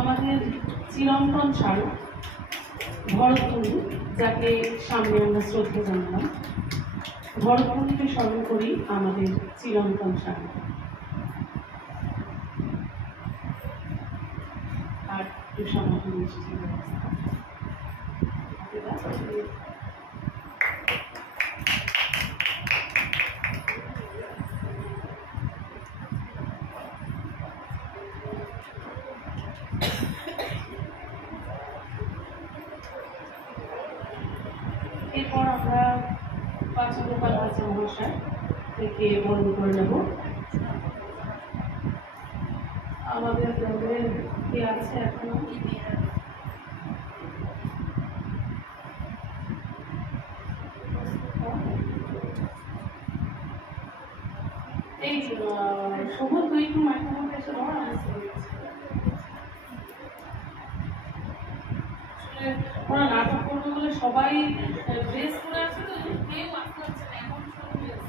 আমাদের চিরন্তন স্মারক ভরতমুনি, যাকে সামনে আমরা শ্রদ্ধা জানালাম। ভরতমুনিকে স্মরণ করি আমাদের চিরন্তন স্মারক। আর একটু সমাধান মিষ্টি ব্যবস্থা। এরপর আমরা পাঁচগোপাল হাজরা মহাশয় থেকে বরণ করে নেব। আমাদের দলের কে আছে এখনো? এই শোভন, তুই একটু মাইকের মধ্যে এসে ধর। ওরা নাটক করবে বলে সবাই ড্রেস করে আছে, তো কেউ আসতে হচ্ছে না এখন সব ড্রেস।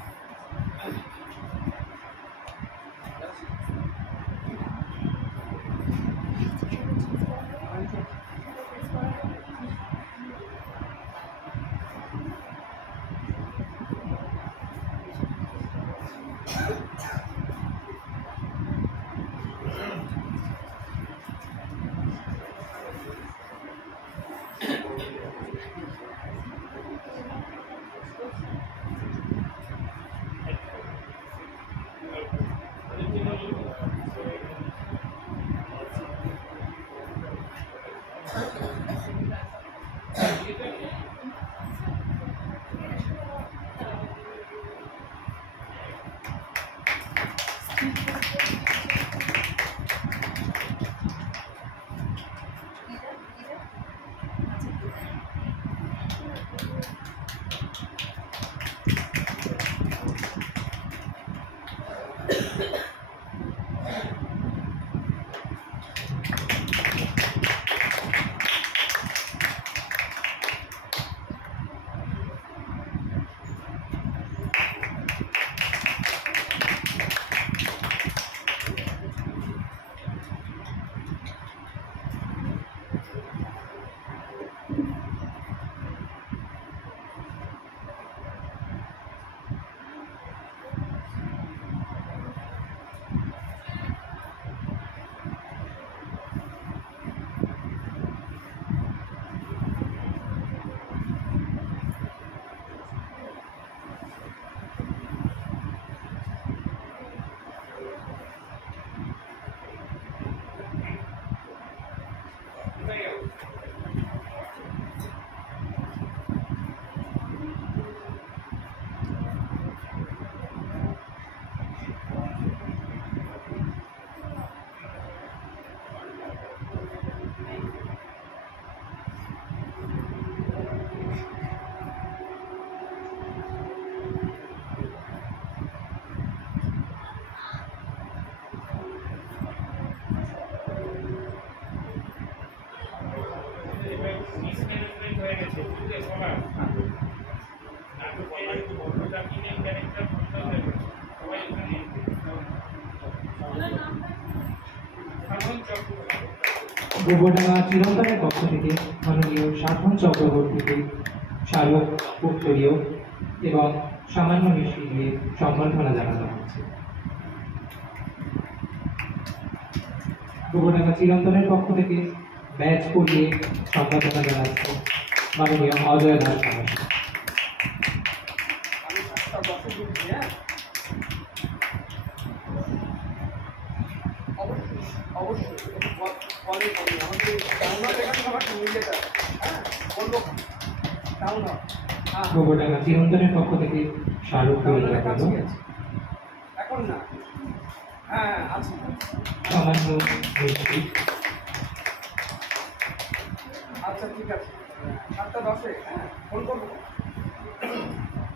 গোবরডাঙ্গা চিরন্তনের পক্ষ থেকে মাননীয় সাধন চক্রবর্তীকে স্মারক উত্তরীয় এবং সামান্য মিষ্টি দিয়ে সম্বর্ধনা জানানো হচ্ছে। গোবরডাঙ্গা চিরন্তনের পক্ষ থেকে ব্যাচ পরিয়ে সম্বর্ধনা জানাচ্ছে মাননীয় অজয় দাস মহাশয়। গোবরডাঙ্গা চিরন্তনের পক্ষ থেকে স্মারক সামান্য মিষ্টি। আচ্ছা ঠিক আছে, 7:10 ফোন করবো।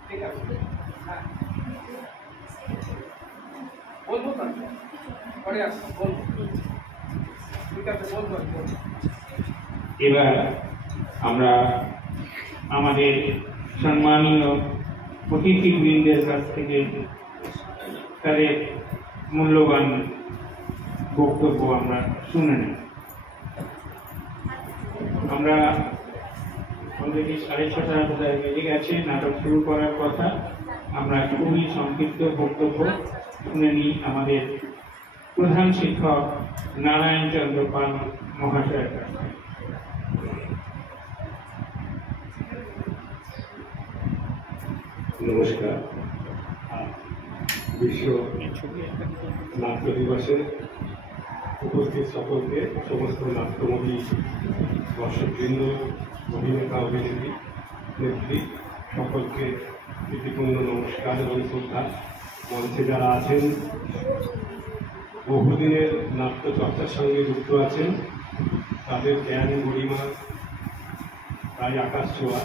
ঠিক আছে, হ্যাঁ বলবো, তার পরে আসবো, বলবো। ঠিক আছে, বলবো। এবার আমরা আমাদের সম্মানীয় অতিথিবৃন্দের কাছ থেকে তাদের মূল্যবান বক্তব্য আমরা শুনে নেব। আমরা অলরেডি 6:30 বোধহয় বেজে গেছে, নাটক শুরু করার কথা। আমরা খুবই সংক্ষিপ্ত বক্তব্য শুনে নিই আমাদের প্রধান শিক্ষক নারায়ণ চন্দ্র পাল মহাশয়ের কাছ থেকে। নমস্কার। বিশ্ব নাট্য দিবসে উপস্থিত সকলকে, সমস্ত নাট্যমোহী দর্শকবৃন্দ, অভিনেতা অভিনেত্রী নেত্রী সকলকে প্রীতিপূর্ণ নমস্কার এবং শ্রদ্ধা। মঞ্চে যারা আছেন, বহুদিনের নাট্য চর্চার সঙ্গে যুক্ত আছেন, তাদের জ্ঞান গরিমা প্রায় আকাশ ছোঁয়া।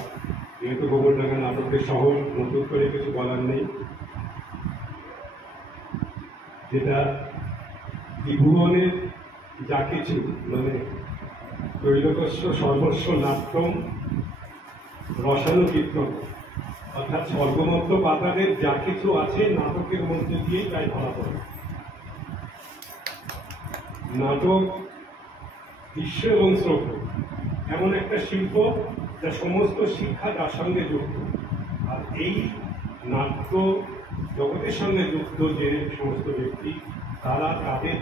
যেহেতু গোবরডাঙ্গা নাটকের শহর, নতুন করে কিছু বলার নেই। যেটা ত্রিভুবনের যা কিছু, মানে তৈলকস্য সর্বস্ব নাট্যম রসায়ন কীর্তন, অর্থাৎ স্বর্গমত্ত পাতাদের যা কিছু আছে নাটকের মধ্যে দিয়েই তাই ধরা পড়ে। নাটক বিশ্ব এবং শ্রব্য এমন একটা শিল্প যা সমস্ত শিক্ষা তার সঙ্গে যুক্ত। আর এই নাট্য জগতের সঙ্গে যুক্ত যে সমস্ত ব্যক্তি, তারা তাদের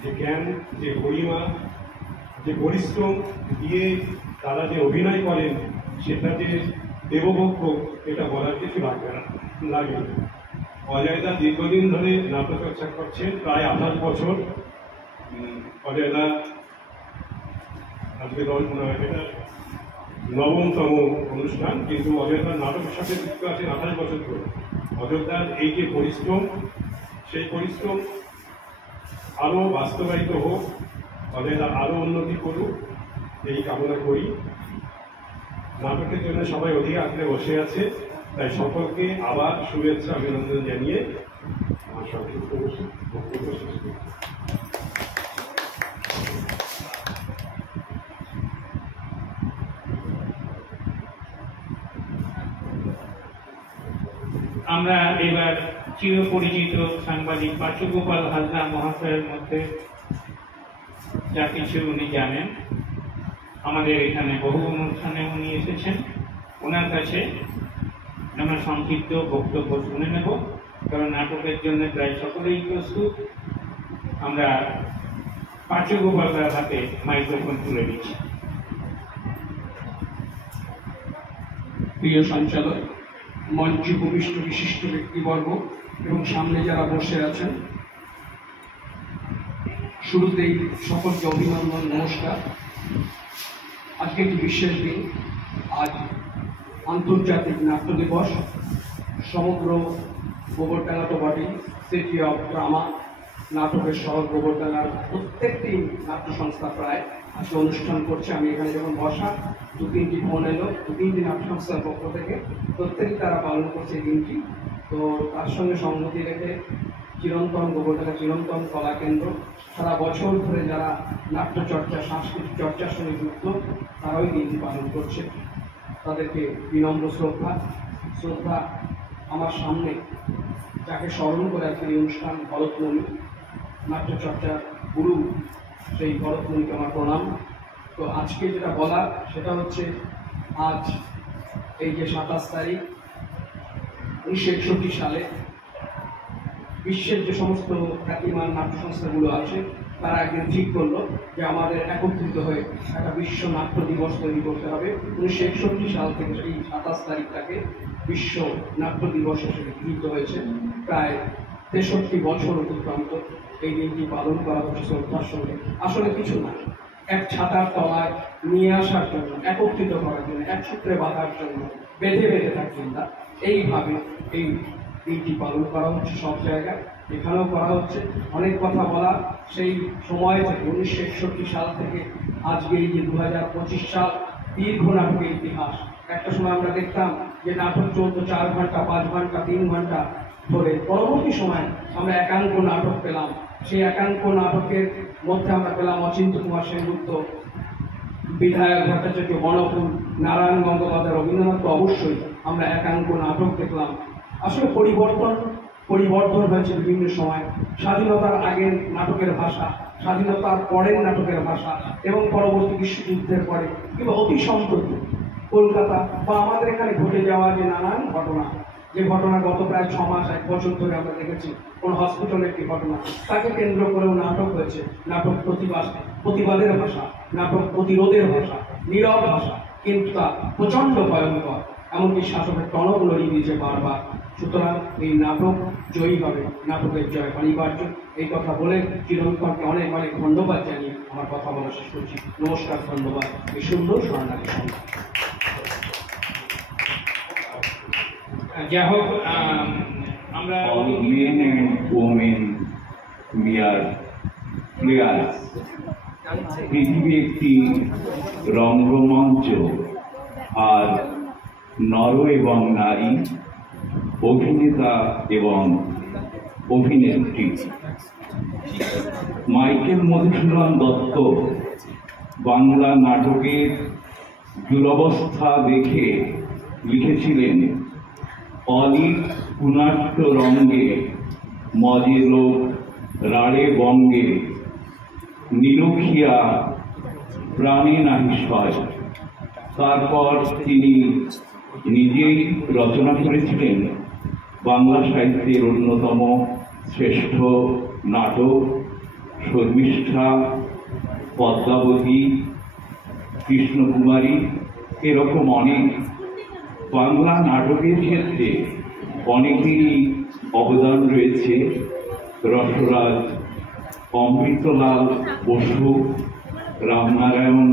যে জ্ঞান, যে গরিমা, যে পরিশ্রম দিয়ে তারা যে অভিনয় করেন, সেটা যে দেবভক্ষ, এটা বলার কিছু লাগে। অজয়দা দীর্ঘদিন ধরে নাট্য চর্চা করছেন, প্রায় 28 বছর। অজয়দা আজকে এটা 9তম অনুষ্ঠান, কিন্তু অজয়দার নাটকের সাথে যুক্ত আছেন 28 বছর ধরে। অজয়দার এই যে পরিশ্রম, সেই পরিশ্রম আরও বাস্তবায়িত হোক, অজয়দা আরও উন্নতি করুক, এই কামনা করি। নাটকের জন্য সবাই অধিক আগ্রহে বসে আছে, তাই সকলকে আবার শুভেচ্ছা অভিনন্দন জানিয়ে আমার সংক্ষিপ্ত বক্তব্য শেষ করি। আমরা এবার চিরপরিচিত সাংবাদিক পাচু গোপাল হালদার মহাশয়ের মধ্যে যা কিছু উনি জানেন, আমাদের এখানে বহু অনুষ্ঠানে উনি এসেছেন, ওনার কাছে আমরা সংক্ষিপ্ত বক্তব্য শুনে নেব, কারণ নাটকের জন্য প্রায় সকলেই প্রস্তুত। আমরা পাচু গোপালদার হাতে মাইক্রোফোন তুলে দিচ্ছি। প্রিয় সঞ্চালক, মঞ্চে উপবিষ্ট বিশিষ্ট ব্যক্তিবর্গ এবং সামনে যারা বসে আছেন, শুরুতেই সকলকে অভিনন্দন, নমস্কার। আজকে একটি বিশেষ দিন। আজ আন্তর্জাতিক নাট্য দিবস। সমগ্র গোবরডাঙ্গা তো বটেই, সিটি অফ ড্রামা, নাটকের শহর গোবরডাঙ্গার প্রত্যেকটি নাট্য সংস্থা প্রায় আজকে অনুষ্ঠান করছে। আমি এখানে যখন বসা, 2-3টি ফোন এলো 2-3টি নাট্য সংস্থার পক্ষ থেকে, প্রত্যেকেই তারা পালন করছে এই দিনটি। তো তার সঙ্গে সংগতি রেখে চিরন্তন গোবরডাঙ্গা চিরন্তন কলা কেন্দ্র সারা বছর ধরে যারা নাট্য চর্চা, সাংস্কৃতিক চর্চার সঙ্গে যুক্ত, তারাই দিনটি পালন করছে। তাদেরকে বিনম্র শ্রদ্ধা। আমার সামনে যাকে স্মরণ করে আজকের এই অনুষ্ঠান, ভরতমণি, নাট্যচর্চার গুরু, সেই ভরতমণিকে আমার প্রণাম। তো আজকে যেটা বলার সেটা হচ্ছে, আজ এই যে 27 তারিখ 1961 সালে বিশ্বের যে সমস্ত খ্যাতিমান নাট্য সংস্থাগুলো আছে, তারা একদিন ঠিক করলো যে আমাদের একত্রিত হয়ে একটা বিশ্ব নাট্য দিবস তৈরি করতে হবে। 1961 সাল থেকে এই 27 তারিখটাকে বিশ্ব নাট্য দিবস হিসেবে গৃহীত হয়েছে। প্রায় 63 বছর অতিক্রান্ত এই দিনটি পালন করা হচ্ছে শ্রদ্ধার সঙ্গে। আসলে কিছু না, এক ছাতার তলায় নিয়ে আসার জন্য, একত্রিত করার জন্য, এক সূত্রে বাঁধার জন্য, বেঁধে থাকছেন না। এইভাবে এই দিনটি পালন করা হচ্ছে সব জায়গায়, এখানেও করা হচ্ছে। অনেক কথা বলা, সেই সময় থেকে 1961 সাল থেকে আজকে এই যে 2025 সাল, দীর্ঘ নাটকের ইতিহাস। একটা সময় আমরা দেখতাম যে নাটক চলতো 4 ঘন্টা, 5 ঘন্টা, 3 ঘন্টা ধরে। পরবর্তী সময় আমরা একাঙ্ক নাটক পেলাম। সেই একাঙ্ক নাটকের মধ্যে আমরা পেলাম অচিন্ত্য কুমার সেনগুপ্ত, বিধায়ক ভট্টাচার্য, বনফুল, নারায়ণ গঙ্গোপাধ্যায়, রবীন্দ্রনাথ। তো অবশ্যই আমরা একাঙ্ক নাটক দেখলাম। আসলে পরিবর্তন পরিবর্তন হয়েছে বিভিন্ন সময়। স্বাধীনতার আগের নাটকের ভাষা, স্বাধীনতার পরের নাটকের ভাষা এবং পরবর্তী বিশ্বযুদ্ধের পরে কিংবা অতি সম্প্রতি কলকাতা বা আমাদের এখানে ঘটে যাওয়া যে নানান ঘটনা, যে ঘটনা গত প্রায় 6 মাস 1 বছর ধরে আমরা দেখেছি, কোন হসপিটালের একটি ঘটনা, তাকে কেন্দ্র করেও নাটক হয়েছে। নাটক প্রতিবাদের ভাষা, নাটক প্রতিরোধের ভাষা, নীরব ভাষা, কিন্তু তা প্রচন্ড ভয়ঙ্কর, এমনকি শাসকের টনক লড়িয়ে দিয়েছে বারবার। সুতরাং এই নাটক জয়ী হবে, নাটকের জয় অনিবার্য। এই কথা বলে চিরন্তনকে অনেক অনেক ধন্যবাদ জানিয়ে আমার কথা বলা শেষ করছি। নমস্কার, ধন্যবাদ। এই সুন্দর স্বর্ণালী সঙ্গে যাই হোক, আমরা all men and women we are players. পৃথিবী একটি রঙ্গমঞ্চ, আর নর এবং নারী, অভিনেতা এবং অভিনেত্রী। মাইকেল মধুসূদন দত্ত বাংলা নাটকের দুরবস্থা দেখে লিখেছিলেন, অলিক কুনাট্য রঙ্গে মজে লোক রাড়ে বঙ্গে, নিরখিয়া প্রাণে নাহি সয়। তারপর তিনি নিজেই রচনা করেছিলেন বাংলা সাহিত্যের অন্যতম শ্রেষ্ঠ নাটক শর্মিষ্ঠা, পদ্মাবতী, কৃষ্ণকুমারী, এরকম অনেক। বাংলা নাটকের ক্ষেত্রে অনেকেরই অবদান রয়েছে। রসরাজ অমৃতলাল বসু, রামনারায়ণ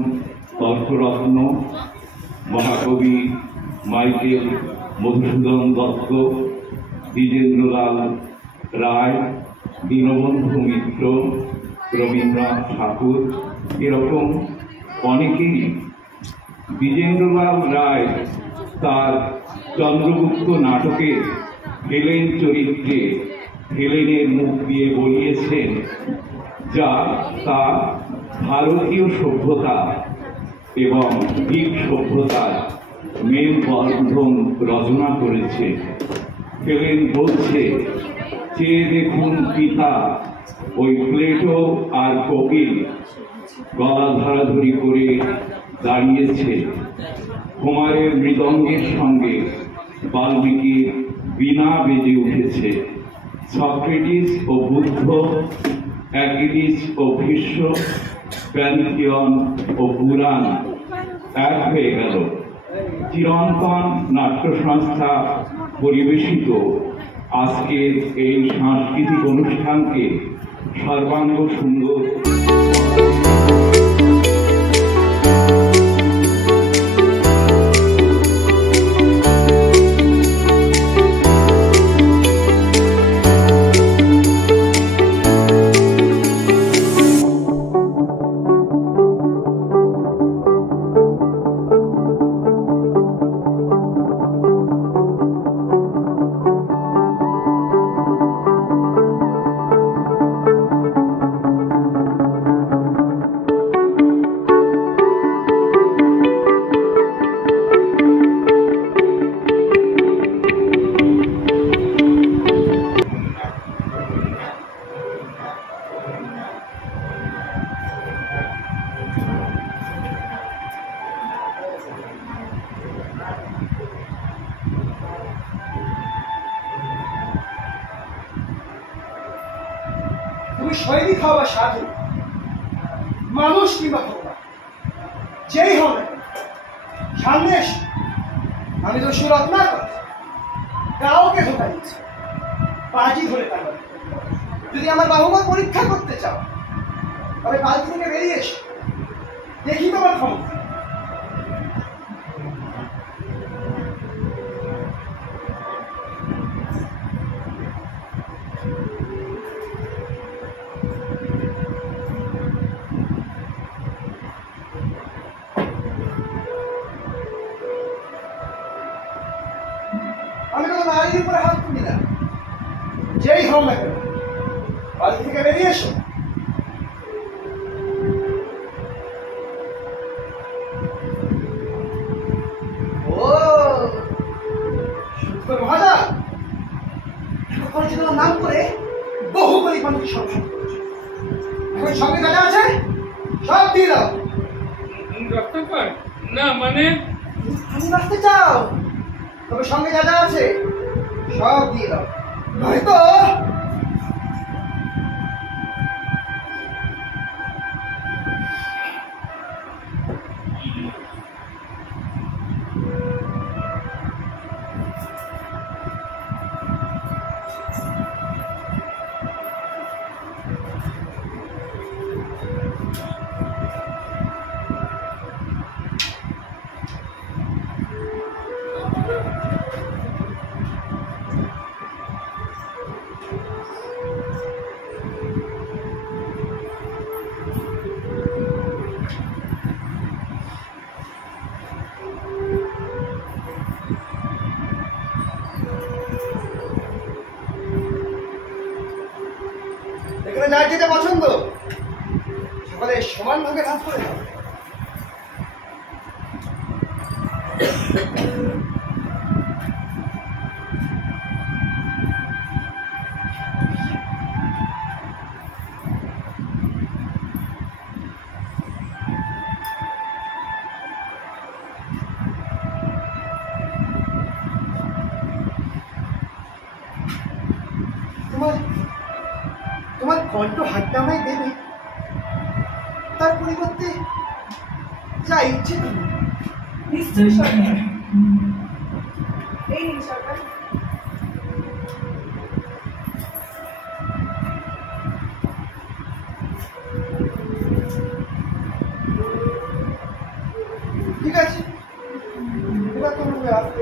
তর্করত্ন, মহাকবি মাইকেল মধুসূদন দত্ত, দ্বিজেন্দ্রলাল রায়, দীনবন্ধু মিত্র, রবীন্দ্রনাথ ঠাকুর, এরকম অনেকেরই। দ্বিজেন্দ্রলাল রায় তার চন্দ্রগুপ্ত নাটকে হেলেন চরিত্রে হেলেনের মুখ দিয়ে বলিয়েছেন, যা তার ভারতীয় সভ্যতা এবং গ্রিক সভ্যতার মেলবন্ধন রচনা করেছে। হেলেন বলছে, চেয়ে দেখুন পিতা, ওই প্লেটো আর কপিল গলা ধরাধরি করে দাঁড়িয়েছে। কুমারের মৃদঙ্গের সঙ্গে বাল্মীকির বীণা বেজে উঠেছে। সক্রেটিস ও বুদ্ধ, অ্যাকিলিস ও ভীষ্ম, প্যান্থিয়ন ও পুরাণ এক হয়ে গেল। চিরন্তন নাট্য সংস্থা পরিবেশিত আজকের এই সাংস্কৃতিক অনুষ্ঠানকে সর্বাঙ্গ সুন্দর তুমি সৈনিক হওয়া সাধু, মানুষ কিংবা ভগবান, যেই হবে সামনে এসে আমি তো সুরত্নাকর কাউকে ধোকা দিচ্ছি, বাজি ধরে পারবে। যদি আমার বাহুবল পরীক্ষা করতে চাও তবে বাজি থেকে বেরিয়ে এসো, দেখি তোমার ক্ষমতা। আমি কোনো নারীর উপরে হাত তুলি না, যেই হও না কেন বাড়ি থেকে বেরিয়ে এসো। ও সূত্র মহাজা, গরিব মানুষকে সমস্যা করেছে। এখন সঙ্গে যা যা আছে সব দিয়ে দাও। রত্নাকর না মানে আমি বাঁচতে চাও, তবে সঙ্গে যা যা আছে সব দিয়ে দাও, নয়তো এখানে যার যেটা পছন্দ সকালে সমান ভাগে ভাগ করে দাও। তোমার কণ্ঠ হাতটা আমায় দেবে, তার পরিবর্তে যা ইচ্ছে তুমি। নিশ্চয়ই সরকার, এই নিন সরকার। ঠিক আছে, এবার তোমার আসতে।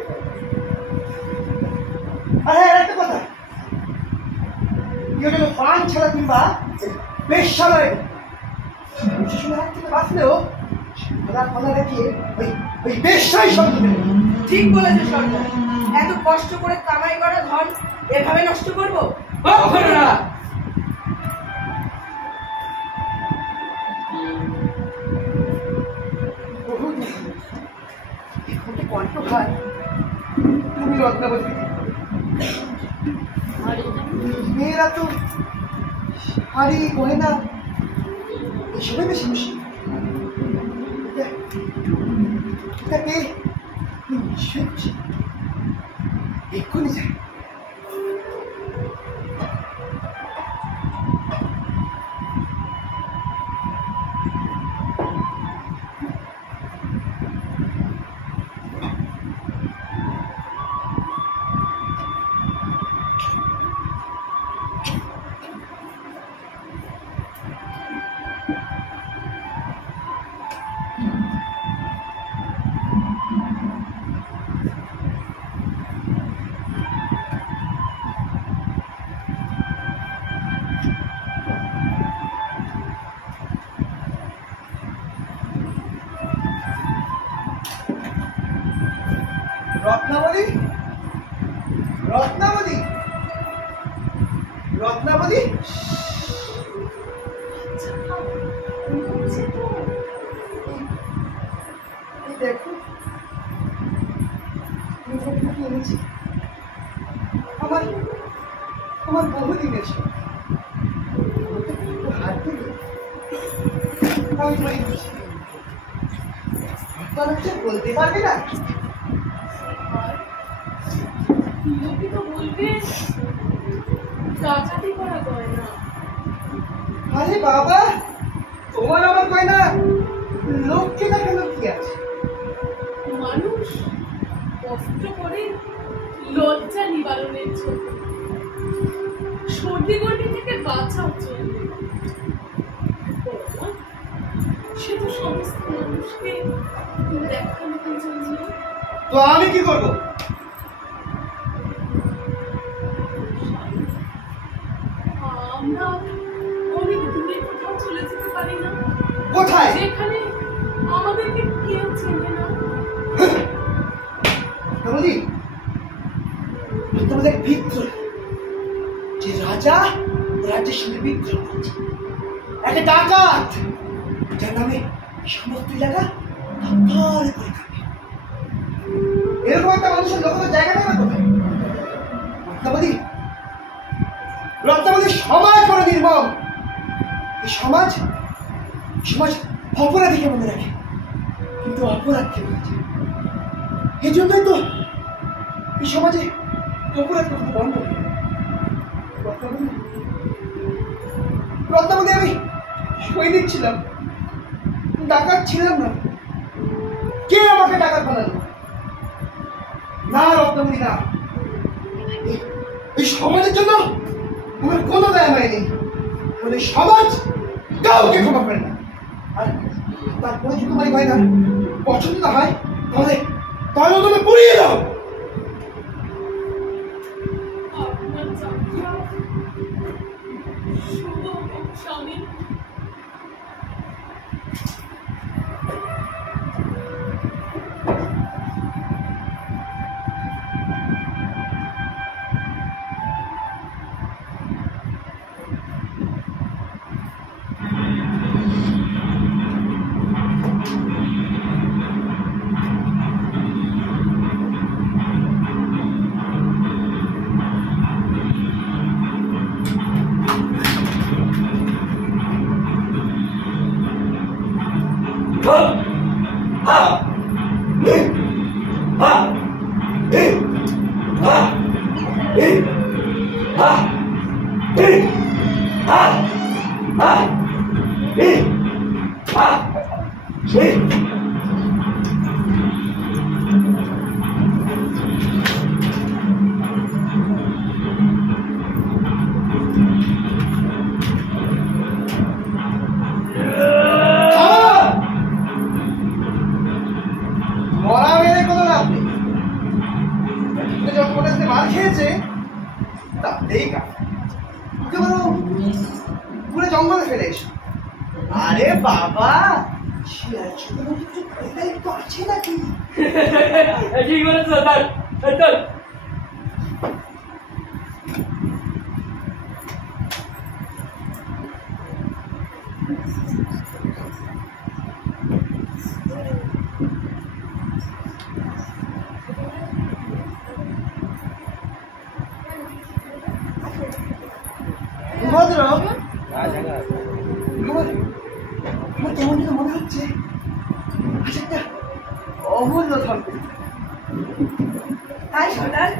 আরে একটা কথা, কেউ যেন পান ছাড়া কিংবা বেশ্যালয় হাত থেকে বাঁচলেও কথা রেখে ওই বেশ্যাই সঙ্গে দেবে। ঠিক বলেছে সরকার, এত কষ্ট করে কামাই করা ধন এভাবে নষ্ট করবো? কখনো না। কণ্ঠ খায় তুমি রত্নাবতী, মেয়েরা তো শাড়ি গয়না এসবে বেশি বেশি। এটাকে এক্ষুনি যাই। রত্নাবলী, রত্নাবলী, রত্নাবলী, দেখো এনেছি আমার আমার বহুদিনের হাত দিলে আমি তোমায় বলতে পারবে না। লোকে তো বলবে ডাকাতি করা গয়না। আরে বাবা, তোমার আমার গয়না লোককে দেখানো কি আছে? মানুষ কষ্ট করে লজ্জা নিবারণের জন্য, সর্দি গর্মি থেকে বাঁচার জন্য। সে তো সমস্ত মানুষকে দেখানোর জন্য। তো আমি কি করবো? আমরা অনেক দূরে কোথাও চলে যেতে পারি না? কোথায়? যেখানে আমাদেরকে কেউ চেনে না। তোমাদের বিদ্রোহ, যে রাজা রাজ্যের সঙ্গে বিদ্রোহ করছে, একটা ডাকাত যার নামে সমস্ত এলাকা করে থাকে। এরকম একটা মানুষের লোকের জায়গা নেই না কোথায়? রত্নাবলী, রত্নাবলী সমাজ বড় নির্মম। এই সমাজ সমাজ অপরাধীকে মনে রাখে, কিন্তু অপরাধকে মনে রাখে। এই জন্যই তো এই সমাজে অপরাধ কখনো বন্ধ হবে না। রত্নাবলী আমি সৈনিক ছিলাম, ডাকাত ছিলাম না। কে আমাকে ডাকাত বানালো? না রত্নাবলী না। এই সমাজের জন্য আমার কোনো দায় মায় নেই। এই সমাজ কাউকে ক্ষমা করে না। আর তারপরে যদি তোমার ভাই না পছন্দ না হয় তাহলে তাহলে তুমি পুড়িয়ে দাও। আপনার যাত্রা শুভ হোক স্বামী। জঙ্গলে ফেলে এসো। আরে বাবা আছে নাকি? ঠিক বলেছ স্যার। ভদ্র আমার কেমন যেন মনে হচ্ছে আচ্ছা একটা অমূল্য ধন। তাই সোনার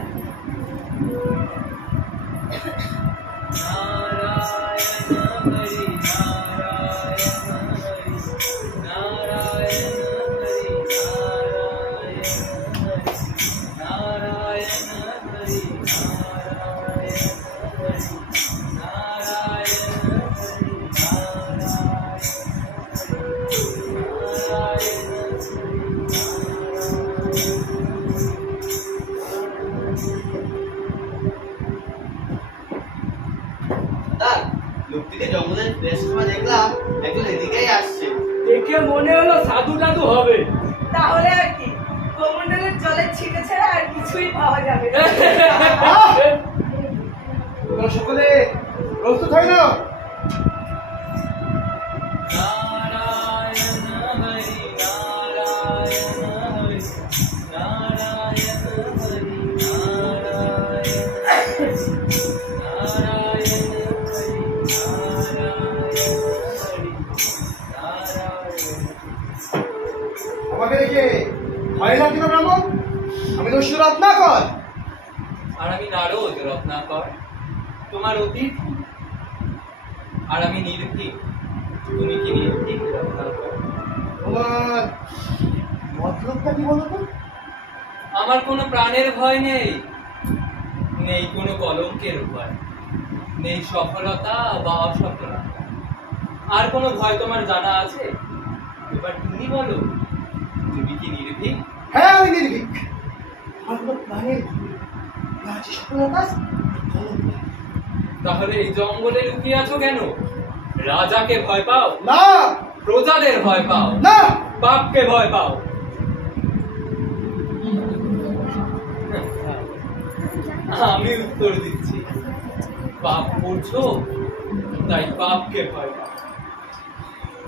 লোকটিকে জঙ্গলের বেশ সময় দেখলাম একজন এদিকেই আসছে। দেখে মনে হলো সাধু টাধু হবে। তাহলে আর কি কমন্ডলের জলের ছিটে ছাড়া আর কিছুই পাওয়া যাবে না। তোমরা সকলে প্রস্তুত হয়ে নাও। আমাকে দেখে ভয় লাগছিল ব্রাহ্মণ? আমি তো রত্নাকর। আর আমি নারদ রত্নাকর, তোমার অতিথি। আর আমি নির্ভীক, তুমি কি নির্ভীক রত্নাকর? তোমার মতলবটা কি বলো তো? আমার কোনো প্রাণের ভয় নেই, নেই কোনো কলঙ্কের ভয়, নেই সফলতা বা অসফলতা। আর কোনো ভয় তোমার জানা আছে? এবার তুমি বলো, তুমি কি নির্ভীক? হ্যাঁ আমি নির্ভীক। আমার কোনো প্রাণের আছে সফলতা। তাহলে এই জঙ্গলে লুকিয়ে আছো কেন? রাজাকে ভয় পাও না, প্রজাদের ভয় পাও না, পাপকে ভয় পাও। আমি উত্তর দিচ্ছি, পাপ করছো তাই পাপকে ভয় পাও।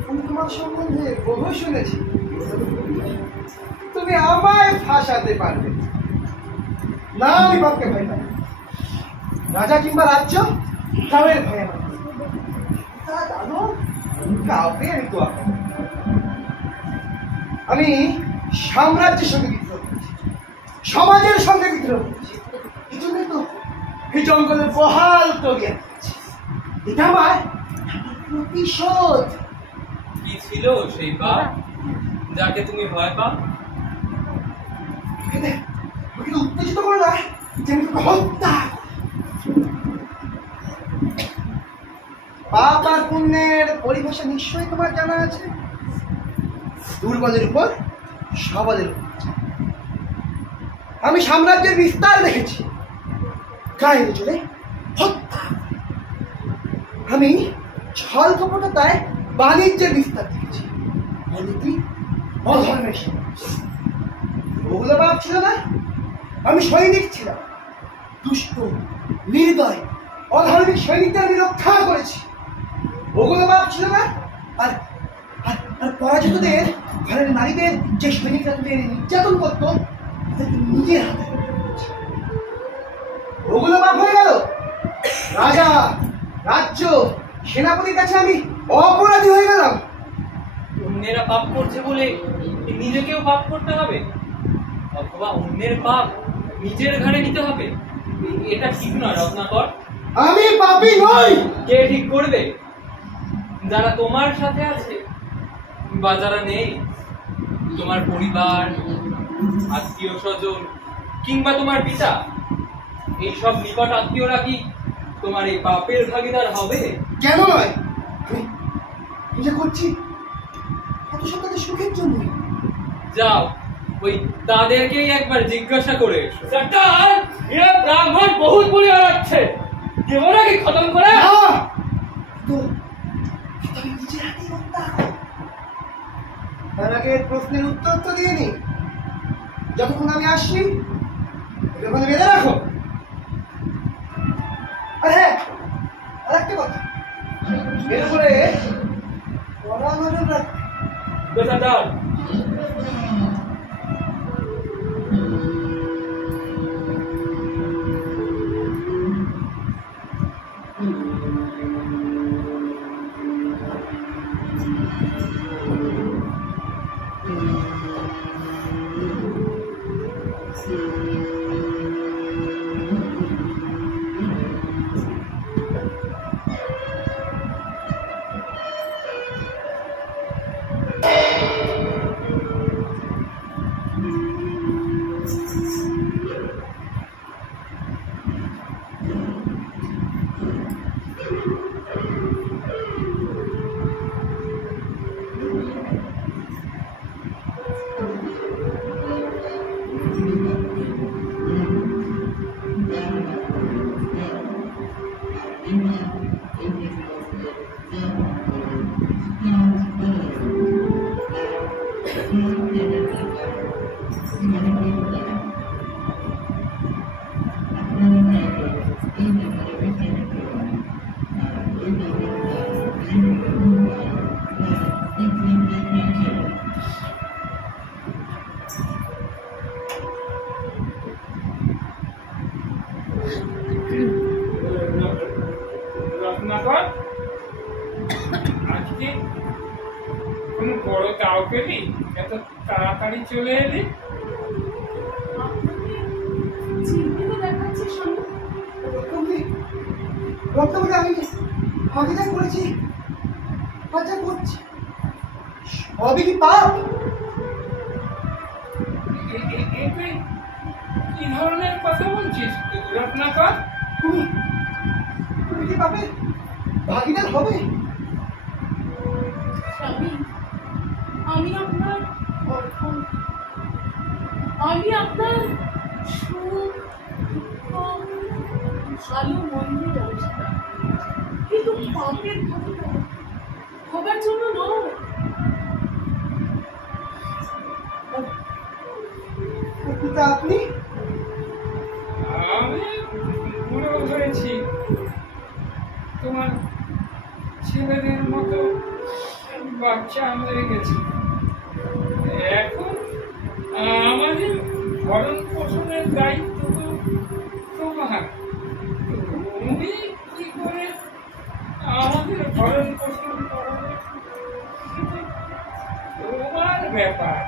আমি তোমার সম্বন্ধে বহু শুনেছি, তুমি আমায় ফাঁসাতে পারবে না। আমি বাপকে ভয় পাই। রাজা কিংবা রাজ্য কাউয়ের ভয় আমার নেই। তা জানো, কাউকে আমি তো আমি সাম্রাজ্যের সঙ্গে বিদ্রোহ করেছি, সমাজের সঙ্গে বিদ্রোহ করেছি। এই জন্যই তো এই জঙ্গলের বহাল তবিয়া করেছি। এটা আমার প্রতিশোধ। কি ছিল সেই পাপ যাকে তুমি ভয় পাও? ওকে উত্তেজিত করো না, যে আমি তোকে হত্যা। পাপ আর পুণ্যের পরিভাষা নিশ্চয়ই তোমার জানা আছে। দুর্বলের উপর সবলের উপর। আমি সাম্রাজ্যের বিস্তার দেখেছি, গায়ের জোরে হত্যা। আমি ছল কপটতায় বাণিজ্যের বিস্তার দেখেছি, অনীতি অধর্মের সাথে। ওগুলো পাপ ছিল না? আমি সৈনিক ছিলাম, দুষ্ট নির্দয় অধার্মিক সৈনিকদের আমি রক্ষা করেছি। ওগুলো পাপ ছিল না? আর পরাজিতদের ঘরের নারীদের যে সৈনিকরা তাদের নির্যাতন করতো, তাদেরকে নিজের হাতে ওগুলো পাপ হয়ে গেল। রাজা, রাজ্য, সেনাপতির কাছে আমি অপরাধী হয়ে গেলাম। অন্যেরা পাপ করছে বলে নিজেকেও পাপ করতে হবে, অথবা অন্যের পাপ নিজের ঘাড়ে নিতে হবে? এটা ঠিক নয় রত্নাকর। আমি পাপী নই। কে ঠিক করবে? যারা তোমার সাথে আছে বা যারা নেই, তোমার পরিবার, আত্মীয় স্বজন কিংবা তোমার পিতা, এইসব নিকট আত্মীয়রা কি তোমার এই পাপের ভাগিদার হবে? কেন নয়? আমি যা করছি এত সব তাদের সুখের জন্য। যাও, ওই তাদেরকেই একবার জিজ্ঞাসা করে এসো। সরকার, এরা ব্রাহ্মণ বহুত বলে হারাচ্ছে, দেব নাকি খতম করে? নিজের হাতে হত্যা। তার আগে প্রশ্নের উত্তর তো দিয়ে নি। যতক্ষণ আমি আসছি ততক্ষণ বেঁধে রাখো। আর হ্যাঁ, আর একটা কথা, এর উপরে কড়া নজর রাখবে। বেটাদার, রত্নাকর, আজকে কোনো বড় দাও পেলি? এত তাড়াতাড়ি চলে এলি? চিন্তিত দেখাচ্ছে স্বামী। রক্তবতী আমি ভাগিদার করেছি, বাচ্চা করছি, সবই কি পাপ? কি ধরনের কথা বলছিস রত্নাকর? তুমি কি পাপে ভাগিদার হবে? স্বামী, আমি আপনার অর্পণ, আমি আপনার সুখ, দুঃখ, ভালো মন্দের অবস্থা, কিন্তু পাপের ভাগিদার হবার জন্য নয়। পিতা আপনি? আমি বুড়ো হয়েছি, তোমার ছেলেদের মতো বাচ্চা হয়ে গেছে। এখন আমাদের ভরণ পোষণের দায়িত্ব তো তোমার। তুমি কি করে আমাদের ভরণ পোষণ করাবে তোমার ব্যাপার।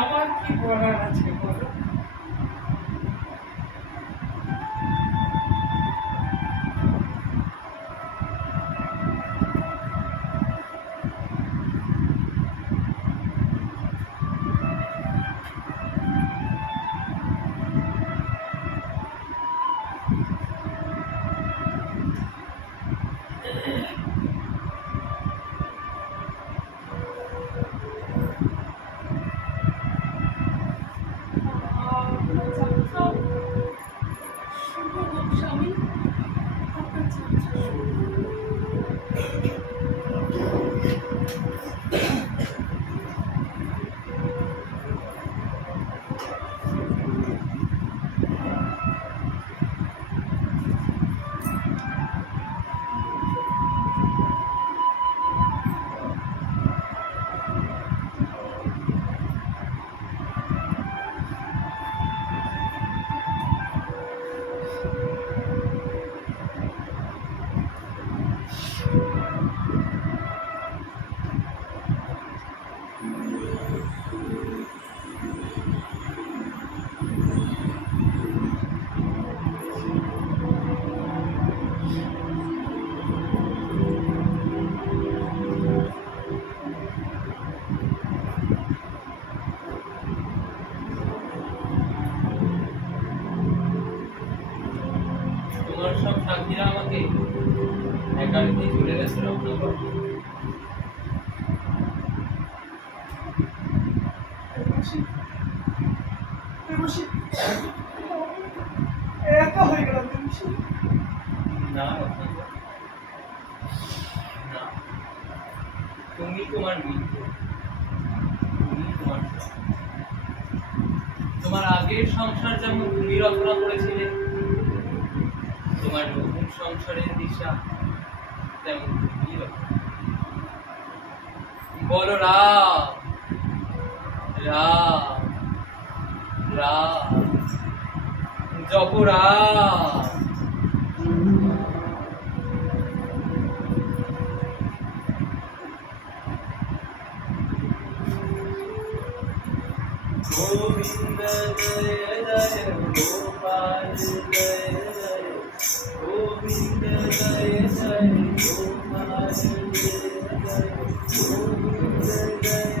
আমার কি বলার আছে বলো? সব সাথীরা আমাকে একান্তে চলে গেছে রত্নাকর। একা হয়ে গেলাম না রত্নাকর, না, তুমি তোমার মিত্র, তুমি তোমার তোমার আগের সংসার যেমন তুমি রচনা করেছিলে, তোমার নতুন সংসারের দিশা তেমন তুমি রচনা। বলো রাম রাম রাম, জপ রাম। गोविंद जय जय गोपाल जय जय, गोविंद जय जय गोपाल जय जय, गोविंद जय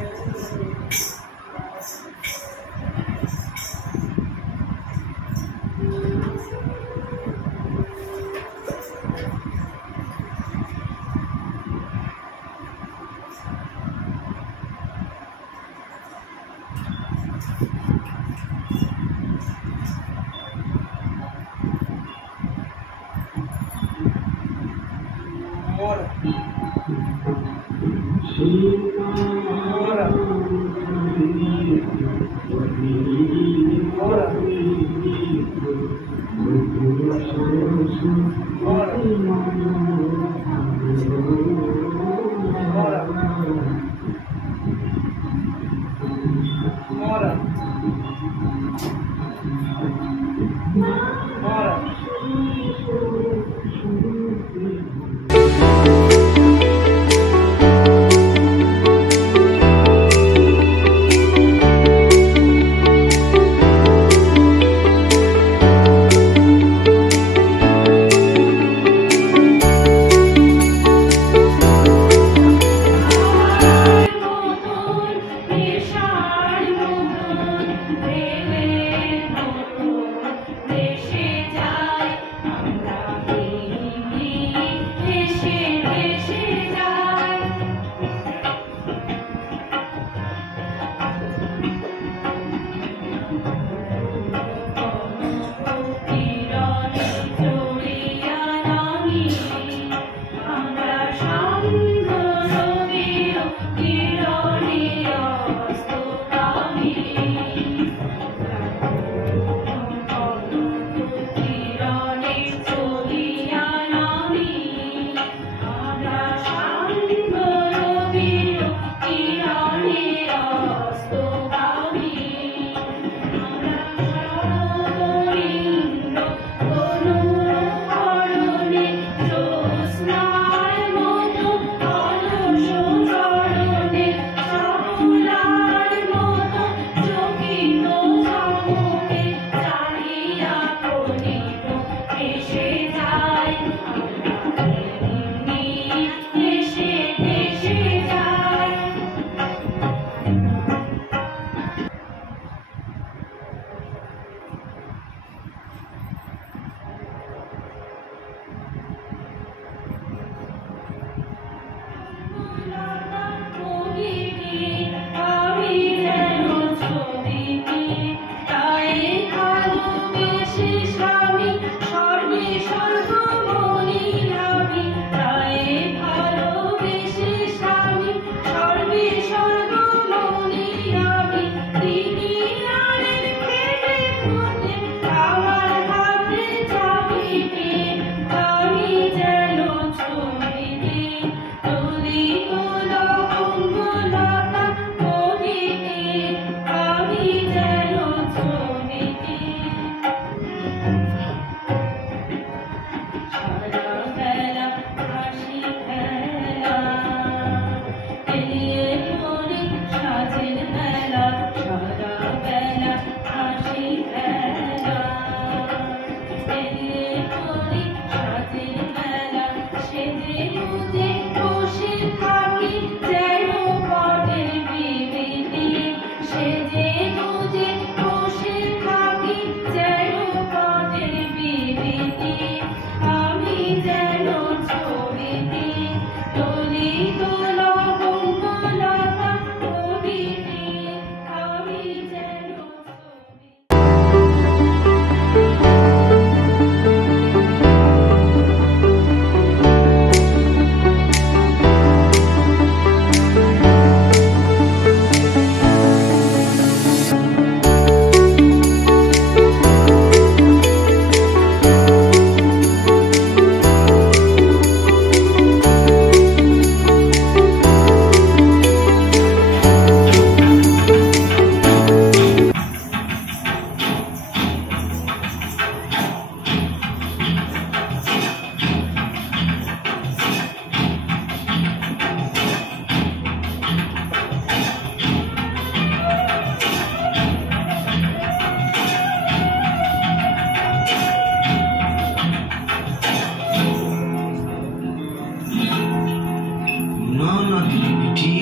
না দিদি বেটি,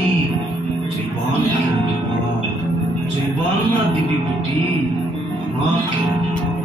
তুই বল খেলবি বল, তুই বল না দিদি বেটি, বল খেলবি বল।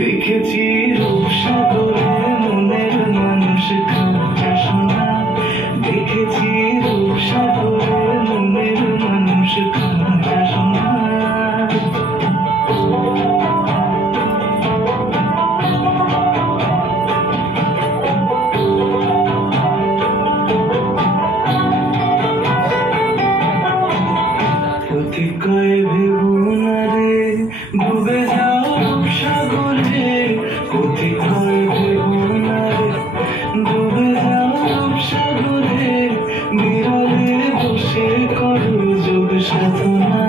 দেখেছি রূপসাগরে মনের মানুষ কাঁদছে শোনা, দেখেছি রূপসাগরে মনের মানুষ কাঁদছে শোনা। অতিকয় ভেবো না রে ডুবে যাও রূপসাগরে, অতিকয় ভেবো না রে ডুবে যাও রূপসাগরে, বিরলে বসে করো যোগ সাধনা।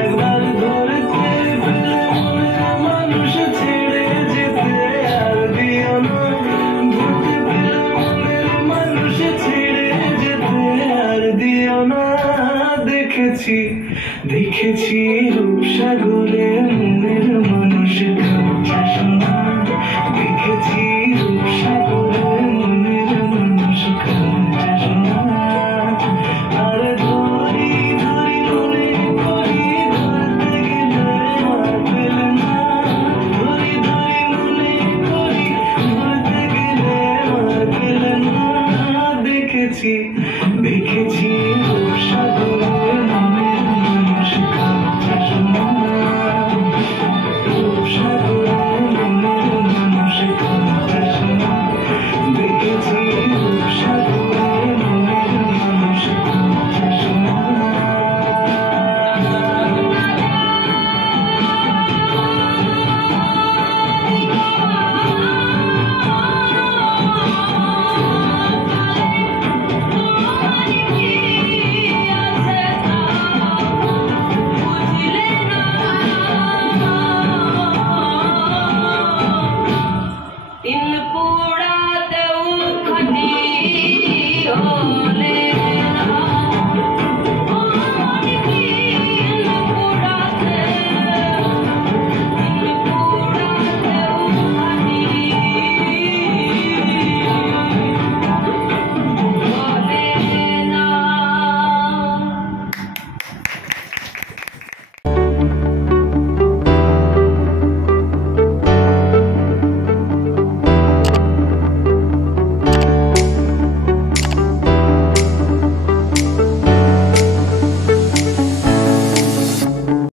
একবার ধরতে পেলে মনের মানুষ ছেড়ে যেতে আর দিও না, ধরতে পেলে মনের মানুষ ছেড়ে যেতে আর দিও না। দেখেছি দেখেছি রূপসাগরে